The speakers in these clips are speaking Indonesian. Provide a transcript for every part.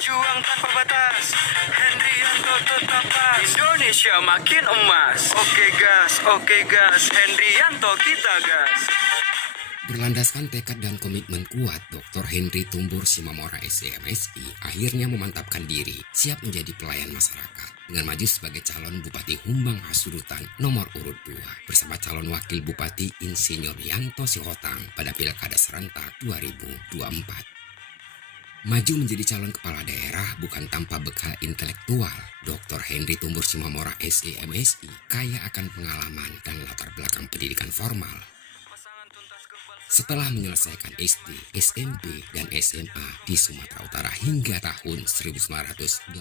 berjuang tanpa batas. Hendrianto tetap pas. Indonesia makin emas. Oke gas, Hendrianto kita gas. Berlandaskan tekad dan komitmen kuat, Dr. Henry Tumbur Simamora SEMSI akhirnya memantapkan diri, siap menjadi pelayan masyarakat dengan maju sebagai calon Bupati Humbang Hasudutan nomor urut 2 bersama calon Wakil Bupati Insinyur Yanto Sihotang pada Pilkada serentak 2024. Maju menjadi calon kepala daerah bukan tanpa bekal intelektual, Dr. Henry Tumbur Simamora SEMSI kaya akan pengalaman dan latar belakang pendidikan formal. Setelah menyelesaikan SD, SMP, dan SMA di Sumatera Utara hingga tahun 1983,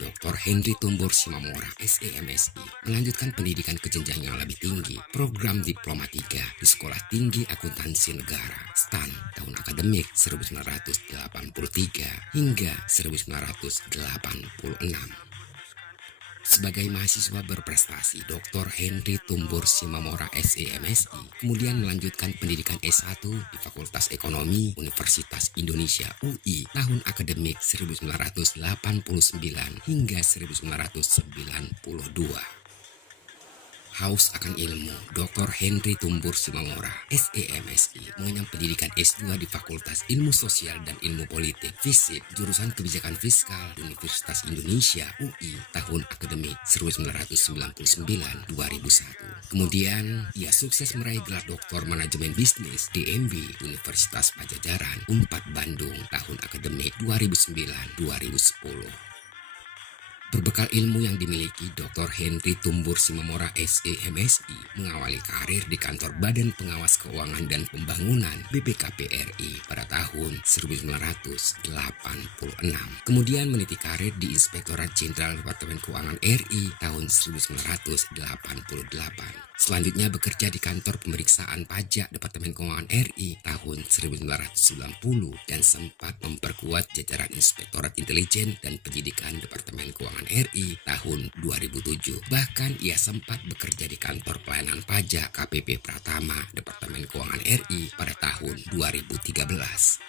Dr. Henry Tumbur Simamora SEMSI melanjutkan pendidikan ke jenjang yang lebih tinggi, program Diploma 3 di Sekolah Tinggi Akuntansi Negara, STAN, tahun akademik 1983 hingga 1986. Sebagai mahasiswa berprestasi, Dr. Henry Tumbur Simamora SEMSI kemudian melanjutkan pendidikan S1 di Fakultas Ekonomi Universitas Indonesia UI tahun akademik 1989 hingga 1992. Haus akan ilmu, Dr. Henry Tumbur Simamora SEMSI mengenyam pendidikan S2 di Fakultas Ilmu Sosial dan Ilmu Politik FISIP jurusan Kebijakan Fiskal Universitas Indonesia UI tahun akademik 1999-2001. Kemudian ia sukses meraih gelar Doktor Manajemen Bisnis DMB Universitas Pajajaran Unpad Bandung tahun akademik 2009-2010. Berbekal ilmu yang dimiliki, Dr. Henry Tumbur Simamora SEMSI mengawali karir di kantor Badan Pengawas Keuangan dan Pembangunan BPKP RI pada tahun 1986. Kemudian meniti karir di Inspektorat Jenderal Departemen Keuangan RI tahun 1988. Selanjutnya bekerja di Kantor Pemeriksaan Pajak Departemen Keuangan RI tahun 1990 dan sempat memperkuat jajaran Inspektorat Intelijen dan Penyidikan Departemen Keuangan RI tahun 2007. Bahkan ia sempat bekerja di Kantor Pelayanan Pajak KPP Pratama Departemen Keuangan RI pada tahun 2013.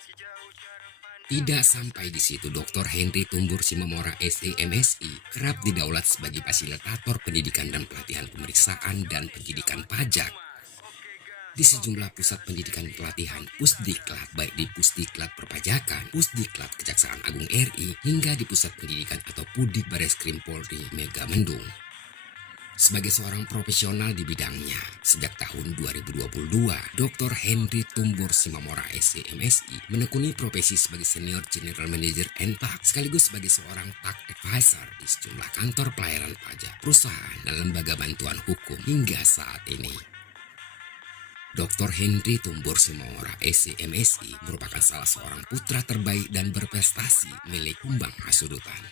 Tidak sampai di situ, Dr. Henry Tumbur Simamora SEMSI kerap didaulat sebagai fasilitator pendidikan dan pelatihan pemeriksaan dan pendidikan pajak di sejumlah pusat pendidikan pelatihan Pusdiklat, baik di Pusdiklat Perpajakan, Pusdiklat Kejaksaan Agung RI, hingga di Pusat Pendidikan atau Pudik Bareskrim Polri Megamendung. Sebagai seorang profesional di bidangnya, sejak tahun 2022, Dr. Henry Tumbur Simamora SEMSI menekuni profesi sebagai Senior General Manager NTAK sekaligus sebagai seorang tax advisor di sejumlah kantor pelayanan pajak, perusahaan, dan lembaga bantuan hukum hingga saat ini. Dr. Henry Tumbur Simamora SEMSI merupakan salah seorang putra terbaik dan berprestasi milik Humbang Hasudutan.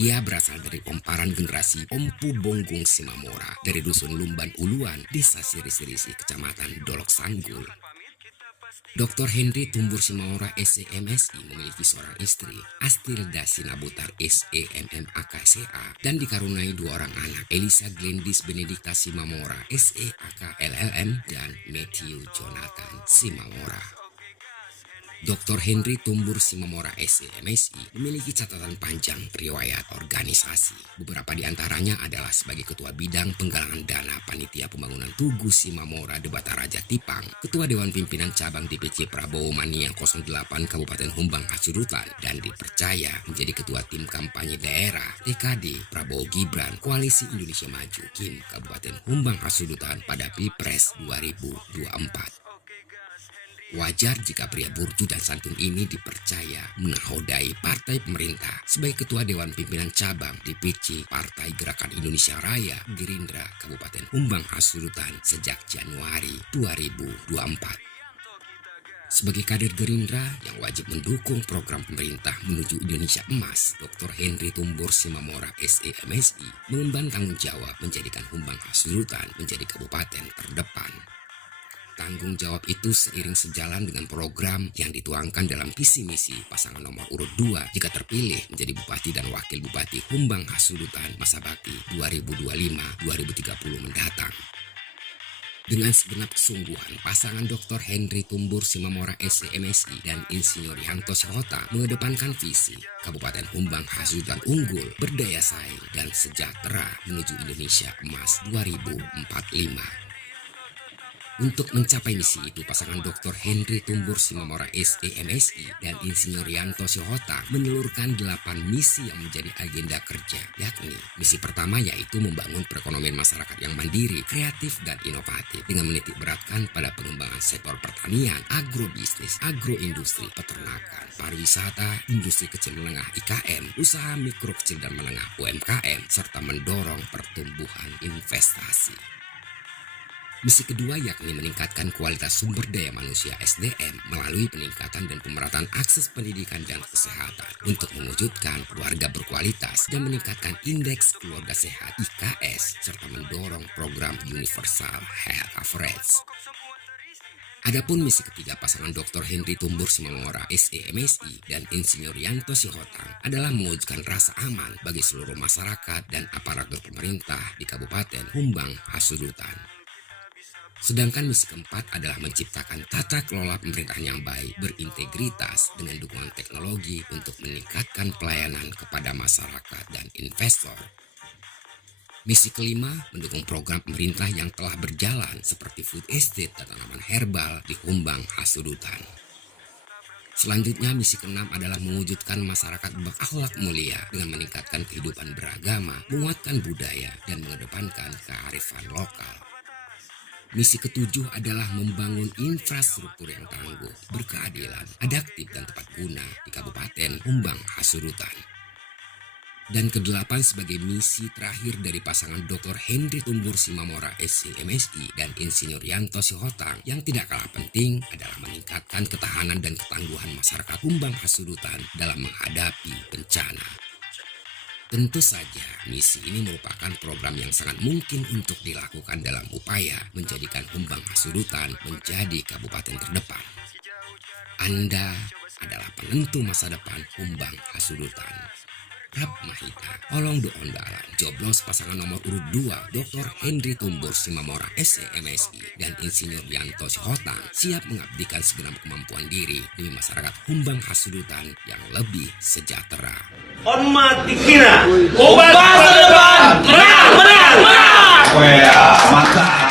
Ia berasal dari komparan generasi Ompu Bonggung Simamora dari Dusun Lumban Uluan, Desa Sirisi-Risi, Kecamatan Dolok Sanggul. Dr. Henry Tumbur Simamora SEMSI memiliki seorang istri, Astilda Sinabutar SEMMAKSA, dan dikaruniai dua orang anak, Elisa Glendis Benedikta Simamora SEAK LLM dan Matthew Jonathan Simamora. Dr. Henry Tumbur Simamora SEMSI memiliki catatan panjang riwayat organisasi. Beberapa di antaranya adalah sebagai Ketua Bidang Penggalangan Dana Panitia Pembangunan Tugu Simamora Debata Raja Tipang, Ketua Dewan Pimpinan Cabang DPC Prabowo Mania 08 Kabupaten Humbang Hasudutan, dan dipercaya menjadi Ketua Tim Kampanye Daerah TKD Prabowo Gibran Koalisi Indonesia Maju KIM Kabupaten Humbang Hasudutan pada Pilpres 2024. Wajar jika pria burju dan santun ini dipercaya menahodai partai pemerintah sebagai Ketua Dewan Pimpinan Cabang DPC Partai Gerakan Indonesia Raya Gerindra Kabupaten Humbang Hasudutan sejak Januari 2024. Sebagai kader Gerindra yang wajib mendukung program pemerintah menuju Indonesia Emas, Dr. Henry Tumbur Simamora SEMSI mengemban tanggung jawab menjadikan Humbang Hasudutan menjadi kabupaten terdepan. Tanggung jawab itu seiring sejalan dengan program yang dituangkan dalam visi misi pasangan nomor urut 2 jika terpilih menjadi Bupati dan Wakil Bupati Humbang Hasudutan masa bakti 2025-2030 mendatang. Dengan segenap kesungguhan, pasangan Dr. Henry Tumbur Simamora SCMSI dan Insinyur Yanto Sihota mengedepankan visi Kabupaten Humbang Hasudutan unggul, berdaya saing, dan sejahtera menuju Indonesia Emas 2045. Untuk mencapai misi itu, pasangan Dr. Henry Tumbur Simamora SCMSI dan Insinyur Yanto Sihota menelurkan 8 misi yang menjadi agenda kerja, yakni misi pertama yaitu membangun perekonomian masyarakat yang mandiri, kreatif, dan inovatif dengan menitik beratkan pada pengembangan sektor pertanian, agrobisnis, agroindustri, peternakan, pariwisata, industri kecil menengah IKM, usaha mikro kecil dan menengah UMKM, serta mendorong pertumbuhan investasi. Misi kedua yakni meningkatkan kualitas sumber daya manusia SDM melalui peningkatan dan pemerataan akses pendidikan dan kesehatan untuk mewujudkan keluarga berkualitas dan meningkatkan indeks keluarga sehat IKS serta mendorong program Universal Health Coverage. Adapun misi ketiga pasangan Dr. Henry Tumbur Simamora SCMSI dan Insinyur Yanto Sihota adalah mewujudkan rasa aman bagi seluruh masyarakat dan aparatur pemerintah di Kabupaten Humbang Hasudutan. Sedangkan misi keempat adalah menciptakan tata kelola pemerintahan yang baik, berintegritas dengan dukungan teknologi untuk meningkatkan pelayanan kepada masyarakat dan investor. Misi kelima, mendukung program pemerintah yang telah berjalan seperti food estate dan tanaman herbal di Humbang Hasudutan. Selanjutnya, misi keenam adalah mewujudkan masyarakat berakhlak mulia dengan meningkatkan kehidupan beragama, menguatkan budaya, dan mengedepankan kearifan lokal. Misi ketujuh adalah membangun infrastruktur yang tangguh, berkeadilan, adaptif, dan tepat guna di Kabupaten Humbang Hasudutan. Dan kedelapan sebagai misi terakhir dari pasangan Dr. Henry Tumbur Simamora SCMSI dan Insinyur Yanto Sihota yang tidak kalah penting adalah meningkatkan ketahanan dan ketangguhan masyarakat Humbang Hasudutan dalam menghadapi bencana. Tentu saja, misi ini merupakan program yang sangat mungkin untuk dilakukan dalam upaya menjadikan Humbang Hasudutan menjadi kabupaten terdepan. Anda adalah penentu masa depan Humbang Hasudutan. Rap Mahita, Olong Doondalan, Joblos pasangan nomor urut 2, Dr. Henry Tumbur Simamora SCMSI dan Insinyur Yanto Sihota siap mengabdikan segenap kemampuan diri demi masyarakat Humbang Hasudutan yang lebih sejahtera. On mati kira, obat masa depan, menang, menang, menang. Wah, mantap.